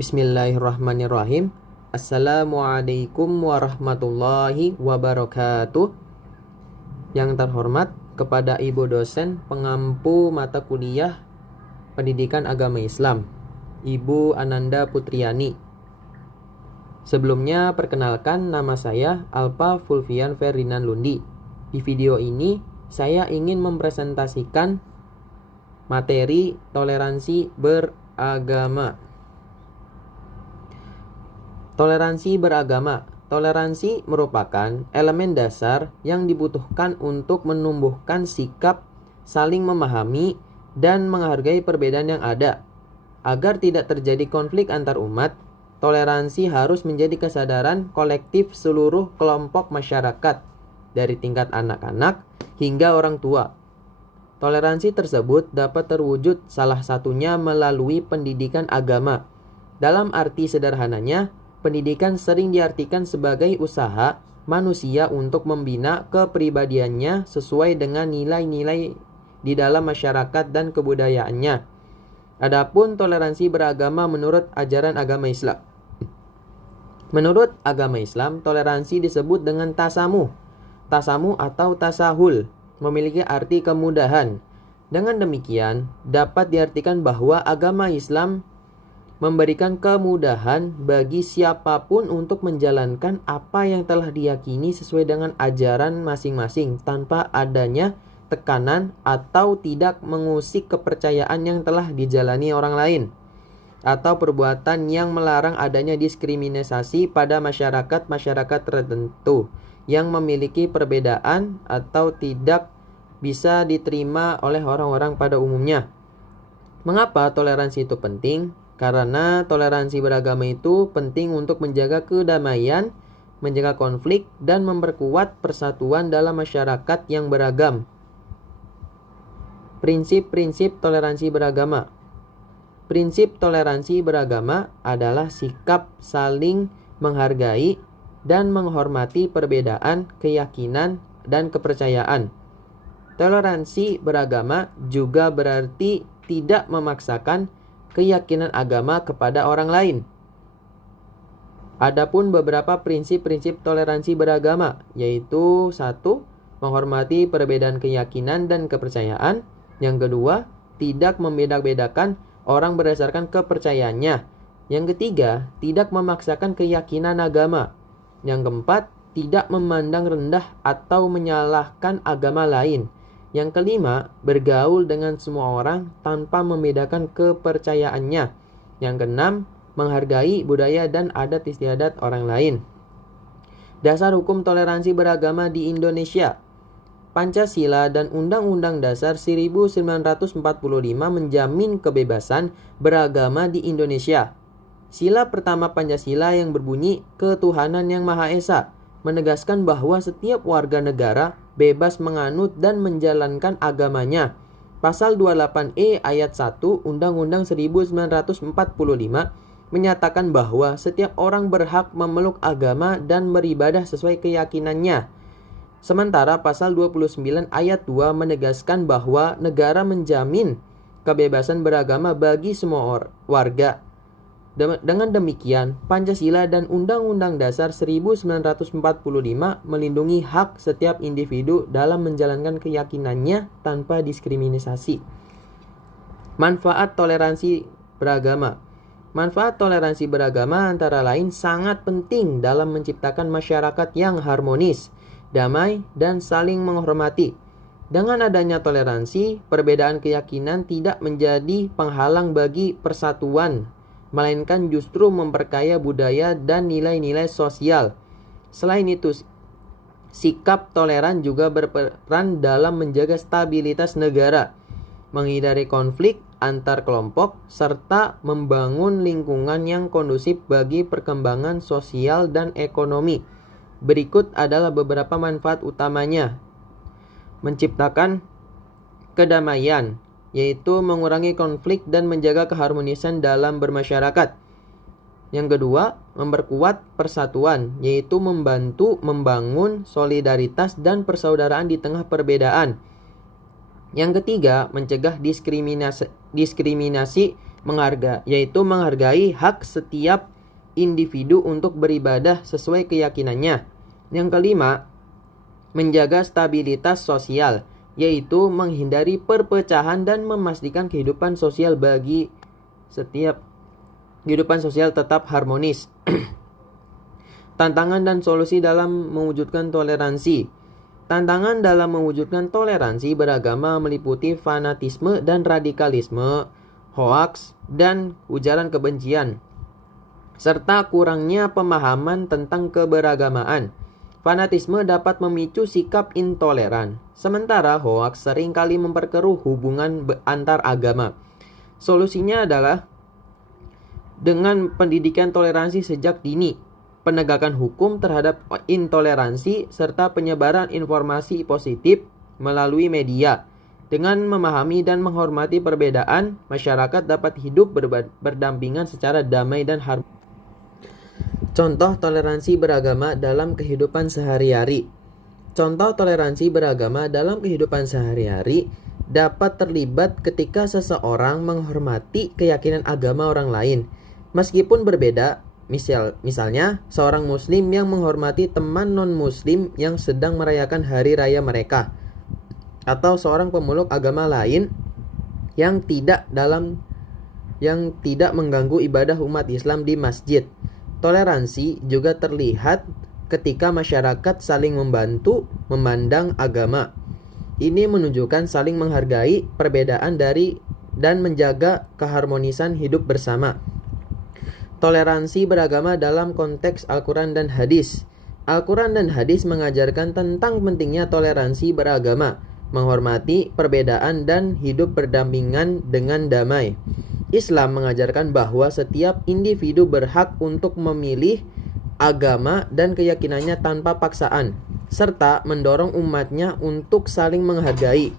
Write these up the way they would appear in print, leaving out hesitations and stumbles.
Bismillahirrahmanirrahim. Assalamualaikum warahmatullahi wabarakatuh. Yang terhormat kepada Ibu dosen pengampu mata kuliah Pendidikan Agama Islam, Ibu Ananda Putriani. Sebelumnya perkenalkan, nama saya Alpa Fulvian Ferdinand Lundi. Di video ini saya ingin mempresentasikan materi toleransi beragama. Toleransi beragama. Toleransi merupakan elemen dasar yang dibutuhkan untuk menumbuhkan sikap saling memahami dan menghargai perbedaan yang ada. Agar tidak terjadi konflik antar umat, toleransi harus menjadi kesadaran kolektif seluruh kelompok masyarakat, dari tingkat anak-anak hingga orang tua. Toleransi tersebut dapat terwujud salah satunya melalui pendidikan agama. Dalam arti sederhananya, pendidikan sering diartikan sebagai usaha manusia untuk membina kepribadiannya sesuai dengan nilai-nilai di dalam masyarakat dan kebudayaannya. Adapun toleransi beragama menurut ajaran agama Islam. Menurut agama Islam, toleransi disebut dengan tasamuh. Tasamuh atau tasahul memiliki arti kemudahan. Dengan demikian, dapat diartikan bahwa agama Islam memberikan kemudahan bagi siapapun untuk menjalankan apa yang telah diyakini sesuai dengan ajaran masing-masing tanpa adanya tekanan atau tidak mengusik kepercayaan yang telah dijalani orang lain, atau perbuatan yang melarang adanya diskriminasi pada masyarakat tertentu yang memiliki perbedaan atau tidak bisa diterima oleh orang-orang pada umumnya. Mengapa toleransi itu penting? Karena toleransi beragama itu penting untuk menjaga kedamaian, menjaga konflik, dan memperkuat persatuan dalam masyarakat yang beragam. Prinsip-prinsip toleransi beragama. Prinsip toleransi beragama adalah sikap saling menghargai dan menghormati perbedaan keyakinan dan kepercayaan. Toleransi beragama juga berarti tidak memaksakan keyakinan agama kepada orang lain. Adapun beberapa prinsip-prinsip toleransi beragama, yaitu 1. Menghormati perbedaan keyakinan dan kepercayaan. Yang kedua, tidak membeda-bedakan orang berdasarkan kepercayaannya. Yang ketiga, tidak memaksakan keyakinan agama. Yang keempat, tidak memandang rendah atau menyalahkan agama lain. Yang kelima, bergaul dengan semua orang tanpa membedakan kepercayaannya. Yang keenam, menghargai budaya dan adat istiadat orang lain. Dasar hukum toleransi beragama di Indonesia. Pancasila dan Undang-Undang Dasar 1945 menjamin kebebasan beragama di Indonesia. Sila pertama Pancasila yang berbunyi Ketuhanan Yang Maha Esa menegaskan bahwa setiap warga negara bebas menganut dan menjalankan agamanya. Pasal 28E ayat 1 Undang-Undang 1945 menyatakan bahwa setiap orang berhak memeluk agama dan beribadah sesuai keyakinannya. Sementara pasal 29 ayat 2 menegaskan bahwa negara menjamin kebebasan beragama bagi semua warga. Dengan demikian, Pancasila dan Undang-Undang Dasar 1945 melindungi hak setiap individu dalam menjalankan keyakinannya tanpa diskriminasi. Manfaat toleransi beragama. Manfaat toleransi beragama antara lain sangat penting dalam menciptakan masyarakat yang harmonis, damai, dan saling menghormati. Dengan adanya toleransi, perbedaan keyakinan tidak menjadi penghalang bagi persatuan, melainkan justru memperkaya budaya dan nilai-nilai sosial. Selain itu, sikap toleran juga berperan dalam menjaga stabilitas negara, menghindari konflik antar kelompok, serta membangun lingkungan yang kondusif bagi perkembangan sosial dan ekonomi. Berikut adalah beberapa manfaat utamanya. Menciptakan kedamaian, yaitu mengurangi konflik dan menjaga keharmonisan dalam bermasyarakat. Yang kedua, memperkuat persatuan, yaitu membantu membangun solidaritas dan persaudaraan di tengah perbedaan. Yang ketiga, mencegah diskriminasi yaitu menghargai hak setiap individu untuk beribadah sesuai keyakinannya. Yang kelima, menjaga stabilitas sosial, yaitu menghindari perpecahan dan memastikan kehidupan sosial tetap harmonis. Tantangan dan solusi dalam mewujudkan toleransi. Tantangan dalam mewujudkan toleransi beragama meliputi fanatisme dan radikalisme, hoaks, dan ujaran kebencian, serta kurangnya pemahaman tentang keberagamaan. Fanatisme dapat memicu sikap intoleran, sementara hoaks seringkali memperkeruh hubungan antar agama. Solusinya adalah dengan pendidikan toleransi sejak dini, penegakan hukum terhadap intoleransi, serta penyebaran informasi positif melalui media. Dengan memahami dan menghormati perbedaan, masyarakat dapat hidup berdampingan secara damai dan harmonis. Contoh toleransi beragama dalam kehidupan sehari-hari. Contoh toleransi beragama dalam kehidupan sehari-hari dapat terlibat ketika seseorang menghormati keyakinan agama orang lain, meskipun berbeda. Misalnya, seorang muslim yang menghormati teman non-muslim yang sedang merayakan hari raya mereka, atau seorang pemeluk agama lain yang tidak mengganggu ibadah umat Islam di masjid. Toleransi juga terlihat ketika masyarakat saling membantu memandang agama. Ini menunjukkan saling menghargai perbedaan dan menjaga keharmonisan hidup bersama. Toleransi beragama dalam konteks Al-Quran dan Hadis. Al-Quran dan Hadis mengajarkan tentang pentingnya toleransi beragama, menghormati perbedaan dan hidup berdampingan dengan damai. Islam mengajarkan bahwa setiap individu berhak untuk memilih agama dan keyakinannya tanpa paksaan, serta mendorong umatnya untuk saling menghargai,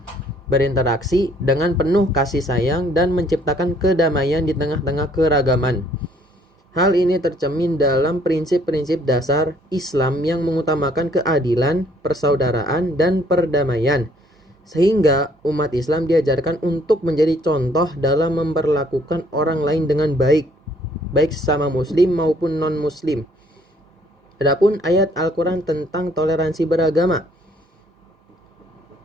berinteraksi dengan penuh kasih sayang, dan menciptakan kedamaian di tengah-tengah keragaman. Hal ini tercermin dalam prinsip-prinsip dasar Islam yang mengutamakan keadilan, persaudaraan, dan perdamaian. Sehingga umat Islam diajarkan untuk menjadi contoh dalam memperlakukan orang lain dengan baik sesama muslim maupun non-muslim. Adapun ayat Al-Quran tentang toleransi beragama.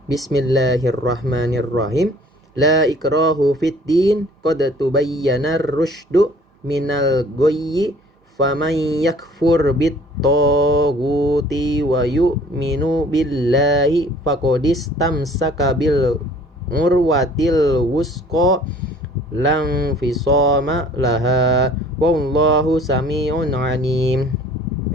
Bismillahirrahmanirrahim. La ikrahu fid din qad tubayyana ar-rusydu minal ghayyi faman yakfur bit-taghuti wa yu'minu billahi faqadis tamsaka bil urwatil wusqa lang fisama laha wallahu sami'un alim.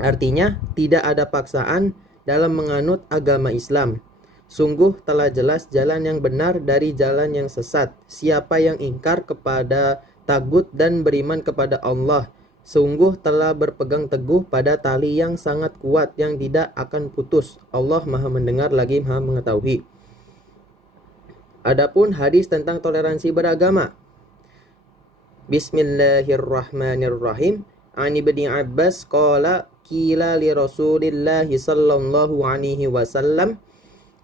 Artinya, tidak ada paksaan dalam menganut agama Islam. Sungguh telah jelas jalan yang benar dari jalan yang sesat. Siapa yang ingkar kepada tagut dan beriman kepada Allah, sungguh telah berpegang teguh pada tali yang sangat kuat yang tidak akan putus. Allah Maha mendengar lagi Maha mengetahui. Adapun hadis tentang toleransi beragama. Bismillahirrahmanirrahim. An Ibni Abbas qala qila li Rasulillah sallallahu alaihi wasallam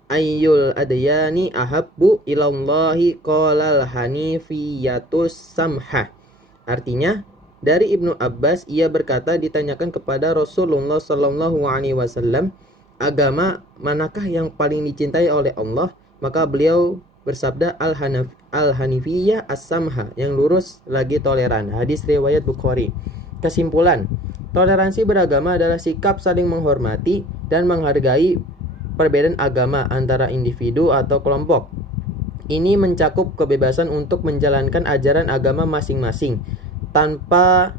ayyul adyani ahabbu ilallahi qala al-hanifiyatus samhah. Artinya, dari Ibnu Abbas ia berkata ditanyakan kepada Rasulullah sallallahu alaihi wasallam, agama manakah yang paling dicintai oleh Allah? Maka beliau bersabda al-hanifiyah as-samha, yang lurus lagi toleran. Hadis riwayat Bukhari. Kesimpulan, toleransi beragama adalah sikap saling menghormati dan menghargai perbedaan agama antara individu atau kelompok. Ini mencakup kebebasan untuk menjalankan ajaran agama masing-masing tanpa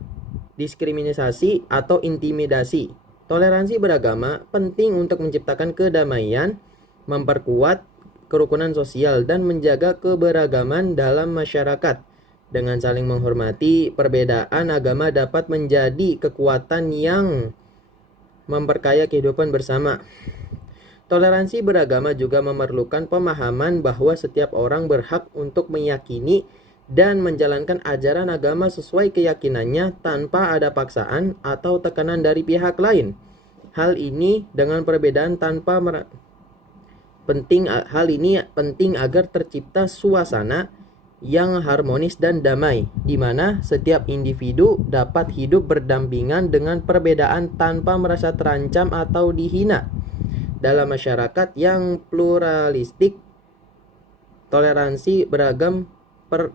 diskriminasi atau intimidasi. Toleransi beragama penting untuk menciptakan kedamaian, memperkuat kerukunan sosial, dan menjaga keberagaman dalam masyarakat. Dengan saling menghormati perbedaan, agama dapat menjadi kekuatan yang memperkaya kehidupan bersama. Toleransi beragama juga memerlukan pemahaman bahwa setiap orang berhak untuk meyakini dan menjalankan ajaran agama sesuai keyakinannya tanpa ada paksaan atau tekanan dari pihak lain. Hal ini penting agar tercipta suasana yang harmonis dan damai, di mana setiap individu dapat hidup berdampingan dengan perbedaan tanpa merasa terancam atau dihina. Dalam masyarakat yang pluralistik, toleransi beragam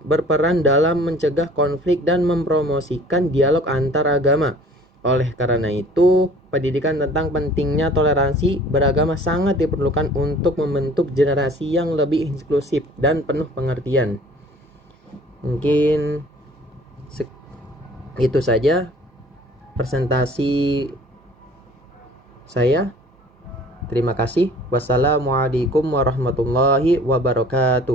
berperan dalam mencegah konflik dan mempromosikan dialog antar agama. Oleh karena itu, pendidikan tentang pentingnya toleransi beragama sangat diperlukan untuk membentuk generasi yang lebih inklusif dan penuh pengertian. Mungkin itu saja presentasi saya. Terima kasih. Wassalamualaikum warahmatullahi wabarakatuh.